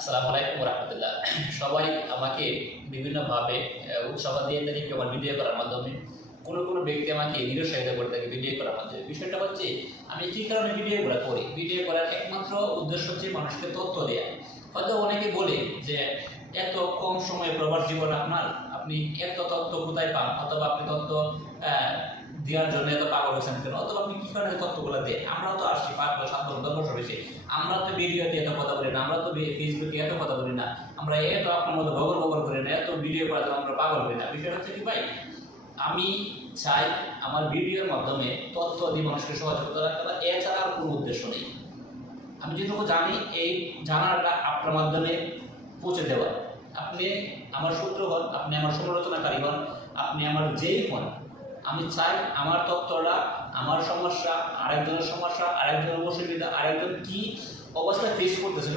আসসালামু আলাইকুম রহমতুল্লাহ। সবাই আমাকে বিভিন্নভাবে উৎসাহ দিয়ে থাকে, কেউ আমার ভিডিও করার মাধ্যমে, কোনো ব্যক্তি আমাকে নিরুৎসাহিত করে থাকে ভিডিও করার মাধ্যমে। বিষয়টা হচ্ছে আমি কী কারণে ভিডিওগুলো করি। ভিডিও করার একমাত্র উদ্দেশ্য হচ্ছে মানুষকে তথ্য দেওয়া। হয়তো অনেকে বলে যে এত কম সময়ে প্রবাস জীবন আপনার, আপনি এত তথ্য কোথায় পান, অথবা আপনি তথ্য দেওয়ার জন্য এত পাগল হয়েছেন কেন, অথবা আপনি কী কারণে তথ্যগুলো দেন। আমরাও তো আসছি 5 বছর 7 বছর 10 বছর হয়েছে, আমরা তো ভিডিওতে এত কথা বলি না, আমরা তো ফেসবুকে এত কথা বলি না, আমরা এত আপনার মতো বগর করি না, এত ভিডিও করার জন্য আমরা পাগল করি না। বিষয় হচ্ছে কি ভাই, আমি চাই আমার ভিডিওর মাধ্যমে তথ্য দিয়ে মানুষকে সহযোগিতা করা, এছাড়া আর কোনো উদ্দেশ্য নেই। আমি যেটুকু জানি এই জানাটা আপনার মাধ্যমে পৌঁছে দেওয়া। আপনি আমার সূত্র হন, আপনি আমার সমালোচনাকারী হন, আপনি আমার যেই হন, আমি চাই আমার তথ্যটা, আমার সমস্যা, আরেকজনের সমস্যা, আরেকজনের অসুবিধা, আরেকজন কী অবস্থায় ফেস করতেছে